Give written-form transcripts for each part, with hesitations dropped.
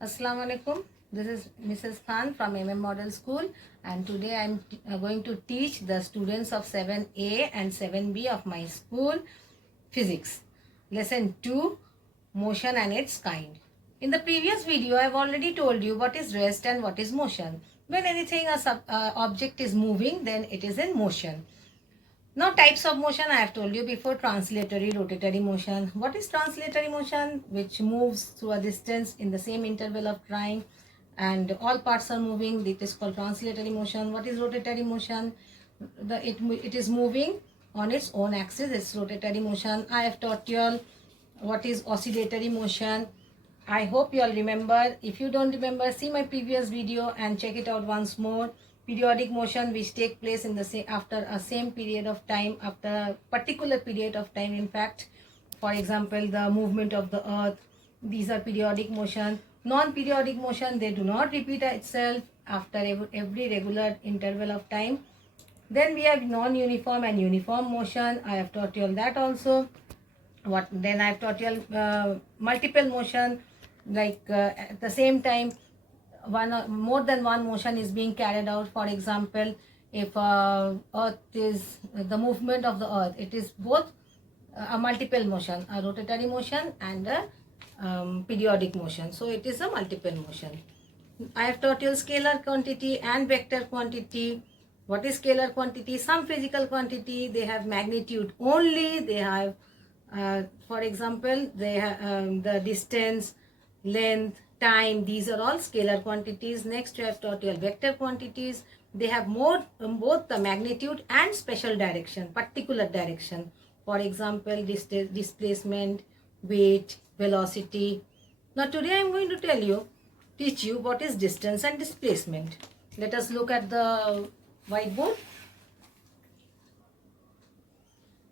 Assalamu alaikum. This is Mrs. Khan from MM Model School, and today I am going to teach the students of 7A and 7B of my school physics. Lesson 2, motion and its kind. In the previous video I have already told you what is rest and what is motion. When anything object is moving, then it is in motion. Now types of motion I have told you before: translatory, rotatory motion. What is translatory motion? Which moves through a distance in the same interval of time and all parts are moving. It is called translatory motion. What is rotatory motion? It is moving on its own axis. It's rotatory motion. I have taught you all what is oscillatory motion. I hope you all remember. If you don't remember, see my previous video and check it out once more. Periodic motion which take place in the after a same period of time, after a particular period of time. In fact, for example, the movement of the earth, these are periodic motion. Non-periodic motion, they do not repeat itself after every regular interval of time. Then we have non-uniform and uniform motion. I have taught you all that also. Then I have taught you all multiple motion, like at the same time more than one motion is being carried out. For example, if earth is the movement of the earth, it is both a multiple motion, a rotatory motion and a periodic motion. So it is a multiple motion. I have taught you scalar quantity and vector quantity. What is scalar quantity? Some physical quantity, they have magnitude only. They have, for example, they have the distance, length, time. These are all scalar quantities. Next, I have taught you vector quantities. They have both the magnitude and special direction, particular direction. For example, displacement, weight, velocity. Now today I am going to teach you what is distance and displacement. Let us look at the whiteboard.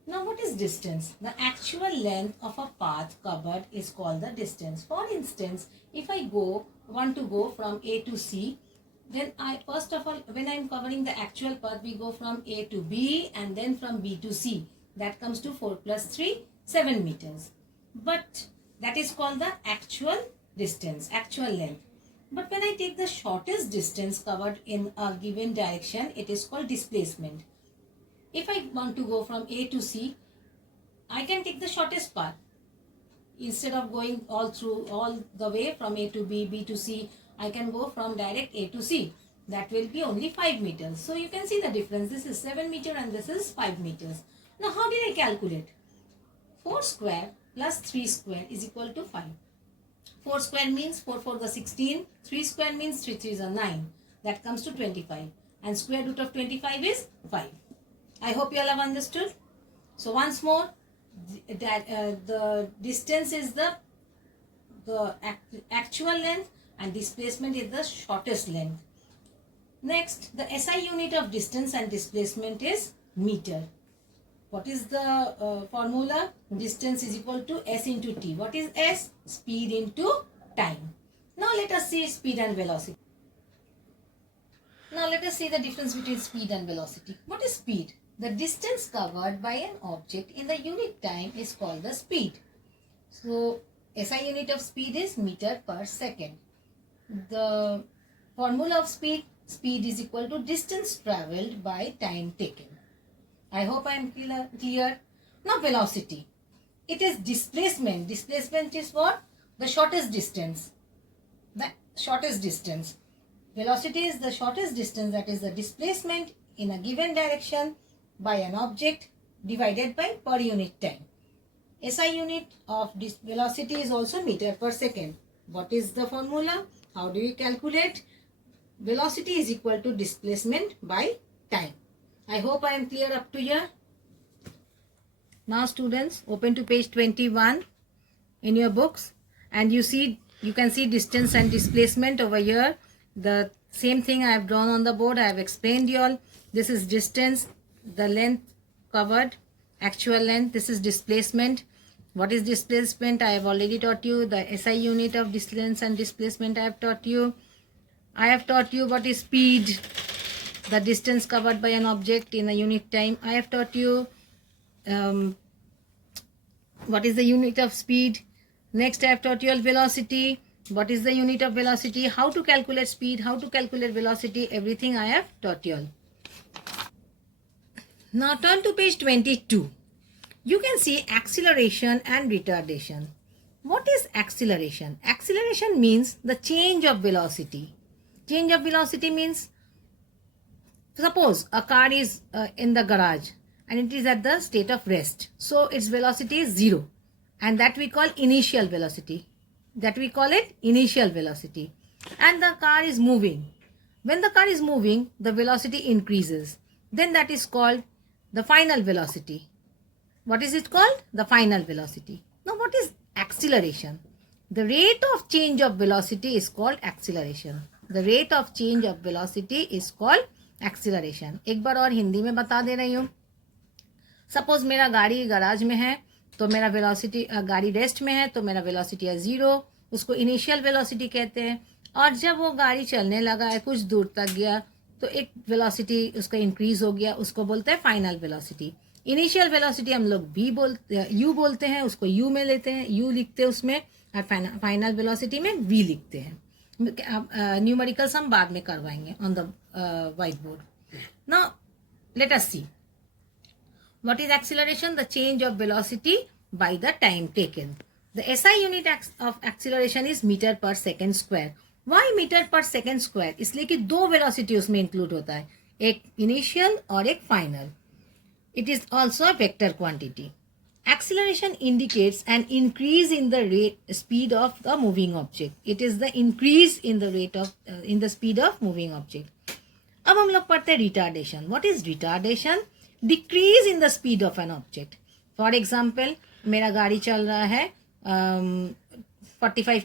Now what is distance? The actual length of a path covered is called the distance. For instance, if I want to go from A to C, then first of all, when I am covering the actual path, we go from A to B and then from B to C. That comes to 4 plus 3, 7 meters. But that is called the actual distance, actual length. But when I take the shortest distance covered in a given direction, it is called displacement. If I want to go from A to C, I can take the shortest path. Instead of going all the way from A to B, B to C, I can go from direct A to C. That will be only 5 meters. So you can see the difference. This is 7 meters and this is 5 meters. Now how did I calculate? 4 square plus 3 square is equal to 5. 4 square means 4 4 the 16. 3 square means 3 3 is a 9. That comes to 25. And square root of 25 is 5. I hope you all have understood. So once more, that the distance is the actual length and displacement is the shortest length. Next, the SI unit of distance and displacement is meter. What is the formula? Distance is equal to S into T. What is S? Speed into time. Now let us see speed and velocity. Now let us see the difference between speed and velocity. What is speed? The distance covered by an object in the unit time is called the speed. So SI unit of speed is meter per second. The formula of speed is equal to distance travelled by time taken. I hope I am clear. Now velocity. It is displacement. Displacement is what? The shortest distance. The shortest distance. Velocity is the shortest distance, that is the displacement in a given direction by an object divided by per unit time. SI unit of this velocity is also meter per second. What is the formula? How do you calculate? Velocity is equal to displacement by time. I hope I am clear up to here. Now students, open to page 21 in your books and you can see distance and displacement over here. The same thing I have drawn on the board. I have explained you all. This is distance, the length covered, actual length. This is displacement. What is displacement? I have already taught you. The SI unit of distance and displacement I have taught you. I have taught you what is speed, the distance covered by an object in a unit time. I have taught you what is the unit of speed. Next I have taught you velocity. What is the unit of velocity? How to calculate speed? How to calculate velocity? Everything I have taught you all. Now turn to page 22. You can see acceleration and retardation. What is acceleration? Acceleration means the change of velocity. Change of velocity means, suppose a car is in the garage and it is at the state of rest. So its velocity is 0, and that we call initial velocity. That we call it initial velocity. And the car is moving. When the car is moving, the velocity increases. Then that is called the final velocity. What is it called? The final velocity. Now what is acceleration? The rate of change of velocity is called acceleration. The rate of change of velocity is called acceleration. एक बार और हिंदी में बता दे रही हूँ. Suppose मेरा गाड़ी garage में है तो मेरा वेलोसिटी, गाड़ी रेस्ट में है तो मेरा वेलोसिटी है 0, उसको इनिशियल वेलोसिटी कहते हैं. और जब वो गाड़ी चलने लगा है, कुछ दूर तक गया, तो एक वेलोसिटी उसका इंक्रीज हो गया, उसको बोलते हैं फाइनल वेलोसिटी. इनिशियल वेलोसिटी हम लोग यू बोलते हैं, उसको यू में लेते हैं, यू लिखते हैं उसमें, और फाइनल वेलोसिटी में वी लिखते हैं. न्यूमेरिकल्स हम बाद में करवाएंगे on the white board. Now let us see what is acceleration. The change of velocity by the time taken. The SI unit of acceleration is meter per second square. Why meter per second square? इसलिए कि दो velocity उसमें include होता है, एक initial और एक final. It is also a vector quantity. Acceleration indicates an increase in the speed of the moving object. It is the increase in the rate of in the speed of moving object. अब हम लोग पढ़ते हैं retardation. What is retardation? Decrease in the speed of an object. For example, मेरा गाड़ी चल रहा है 45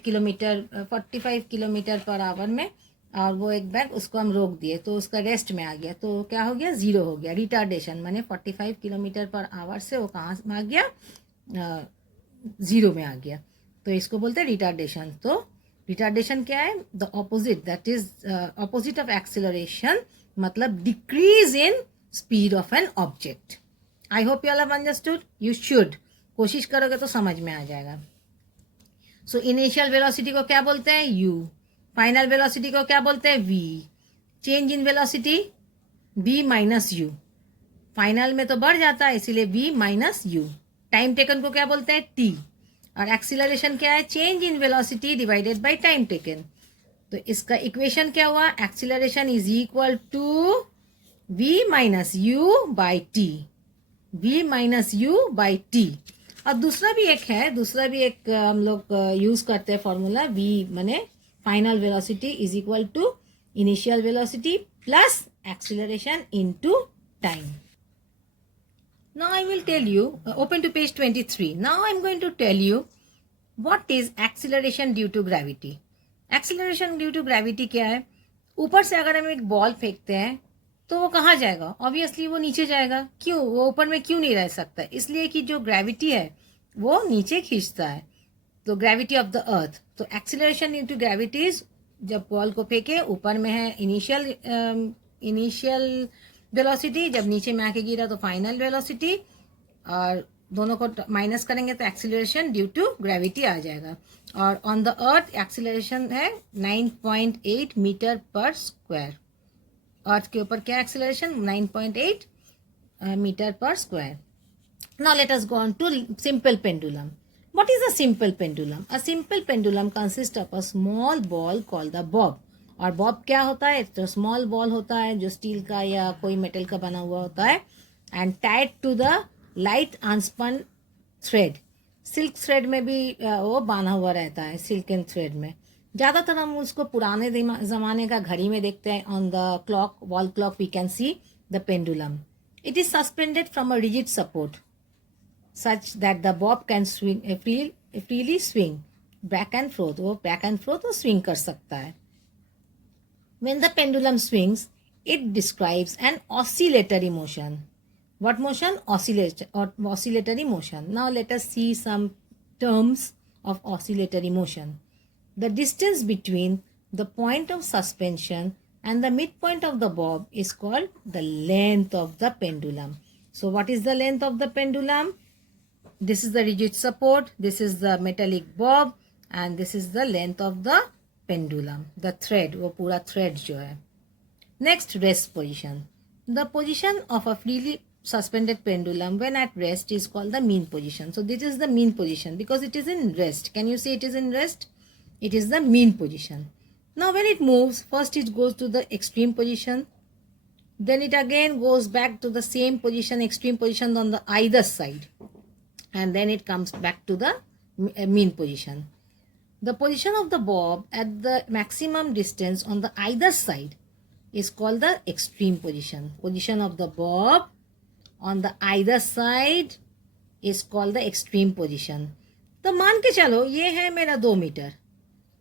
किलोमीटर पर आवर में, और वो एक बैग उसको हम रोक दिए तो उसका रेस्ट में आ गया, तो क्या हो गया? 0 हो गया. रिटार्डेशन माने 45 किलोमीटर पर आवर से वो कहाँ आ गया? 0 में आ गया, तो इसको बोलते हैं रिटार्डेशन. तो रिटार्डेशन क्या है? The opposite, that is opposite of acceleration, मतलब decrease in speed of an object. I hope you all have understood. You should, कोशिश करोगे तो समझ में आ जाएगा. सो इनिशियल वेलोसिटी को क्या बोलते हैं? यू. फाइनल वेलोसिटी को क्या बोलते हैं? V. Change in velocity v minus u. Final में तो बढ़ जाता है, इसीलिए v minus u. Time taken को क्या बोलते हैं? t. और एक्सीलरेशन क्या है? Change in velocity divided by time taken. तो इसका इक्वेशन क्या हुआ? Acceleration is equal to v minus u by t. v minus u by t. और दूसरा भी एक हम लोग यूज करते हैं फॉर्मूला. v माने final velocity is equal to initial velocity plus acceleration into time. Now I will tell you, open to page 23. Now I am going to tell you what is acceleration due to gravity. Acceleration due to gravity क्या है? ऊपर से अगर हम एक ball फेंकते हैं तो वो कहाँ जाएगा? ऑब्वियसली वो नीचे जाएगा. क्यों? वो ऊपर में क्यों नहीं रह सकता? इसलिए कि जो ग्रेविटी है वो नीचे खींचता है. तो ग्रेविटी ऑफ द अर्थ. तो acceleration due to gravity is, जब बॉल को फेंके ऊपर में है इनिशियल वेलोसिटी, जब नीचे में आके गिरा तो फाइनल वेलोसिटी, और दोनों को माइनस करेंगे तो एक्सीलरेशन ड्यू टू ग्रेविटी आ जाएगा. और ऑन द अर्थ एक्सीलरेशन है 9.8 मीटर पर स्क्वायर. अर्थ के ऊपर क्या acceleration? 9.8 meter per square. Now let us go on to simple pendulum. What is a simple pendulum? A simple pendulum consist of a small ball called the bob. और bob क्या होता है? तो small ball होता है जो steel का या कोई मेटल का बना हुआ होता है, and tied to the light unspun thread. Silk thread में भी वो बांधा हुआ रहता है, सिल्कन थ्रेड में. ज़्यादातर हम उसको पुराने ज़माने का घड़ी में देखते हैं. On the clock, wall clock, we can see the pendulum. It is suspended from a rigid support such that the bob can swing freely swing back and forth. वो बैक एंड फोर्थ स्विंग कर सकता है. When the pendulum swings, it describes an oscillatory motion. What motion? Oscillatory motion. Now let us see some terms of oscillatory motion. The distance between the point of suspension and the midpoint of the bob is called the length of the pendulum. So what is the length of the pendulum? This is the rigid support. This is the metallic bob. and this is the length of the pendulum, the thread, वो पूरा thread जो है. Next, rest position. The position of a freely suspended pendulum when at rest is called the mean position. So this is the mean position because it is in rest. Can you see it is in rest? It is the mean position. Now when it moves, first it goes to the extreme position. Then it again goes back to the same position, extreme position on the either side. And then it comes back to the mean position. The position of the bob at the maximum distance on the either side is called the extreme position. Position of the bob on the either side is called the extreme position. तो मान के चलो ये है मेरा 2 metre,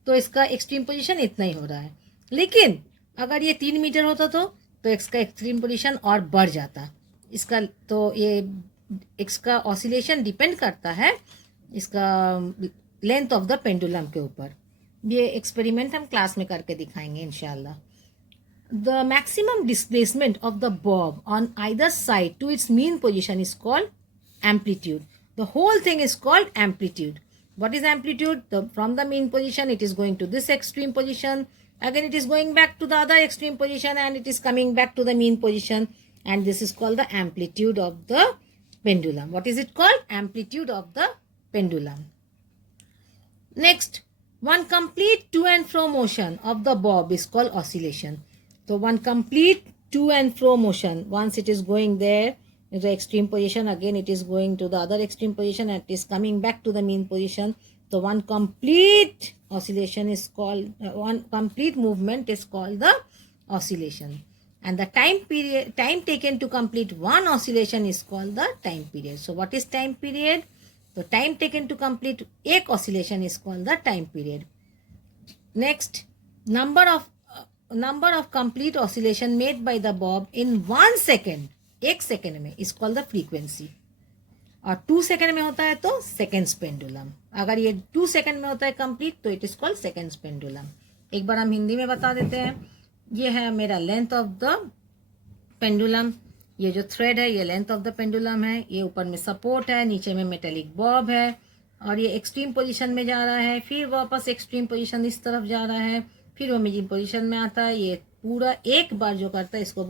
तो इसका extreme position इतना ही हो रहा है. लेकिन अगर ये 3 मीटर होता तो इसका एक्सट्रीम पोजीशन और बढ़ जाता. इसका तो ये इसका ऑसिलेशन डिपेंड करता है इसका लेंथ ऑफ द पेंडुलम के ऊपर. ये एक्सपेरिमेंट हम क्लास में करके दिखाएंगे इंशाल्लाह. The maximum displacement of the bob on either side to its mean position is called amplitude. The whole thing is called amplitude. What is amplitude? From the mean position it is going to this extreme position. Again it is going back to the other extreme position and it is coming back to the mean position. And this is called the amplitude of the pendulum. What is it called? Amplitude of the pendulum. Next, one complete to and fro motion of the bob is called oscillation. So one complete to and fro motion, once it is going there in the extreme position, again it is going to the other extreme position and it is coming back to the mean position. So one complete oscillation is called, one complete movement is called the oscillation. And the time taken to complete one oscillation is called the time period. So what is time period? So time taken to complete एक oscillation is called the time period. Next, number of complete oscillation made by the bob in 1 second, एक second में, is called the frequency. और 2 second में होता है तो seconds pendulum. अगर ये 2 सेकेंड में होता है कंप्लीट तो it is called seconds pendulum. एक बार हम हिंदी में बता देते हैं. ये है मेरा लेंथ ऑफ द पेंडुलम. ये जो थ्रेड है ये लेंथ ऑफ द पेंडुलम है. ये ऊपर में सपोर्ट है, नीचे में मेटेलिक बॉब है और ये एक्सट्रीम पोजीशन में जा रहा है. फिर वापस एक्सट्रीम पोजीशन इस तरफ जा रहा है, फिर वो मीडियम पोजीशन में आता है. ये पूरा एक बार जो करता है इसको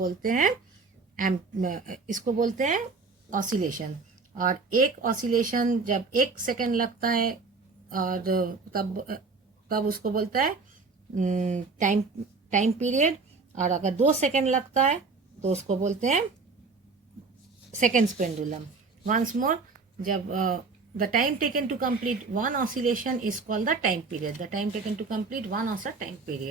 बोलते हैं ऑसिलेशन. और एक ऑसिलेशन जब 1 सेकेंड लगता है और तब उसको बोलता है टाइम पीरियड. और अगर 2 सेकेंड लगता है तो उसको बोलते हैं सेकेंड्स पेंडुलम. वंस मोर, जब the time taken to complete one oscillation is called the time period. The time taken to complete one oscillation time period.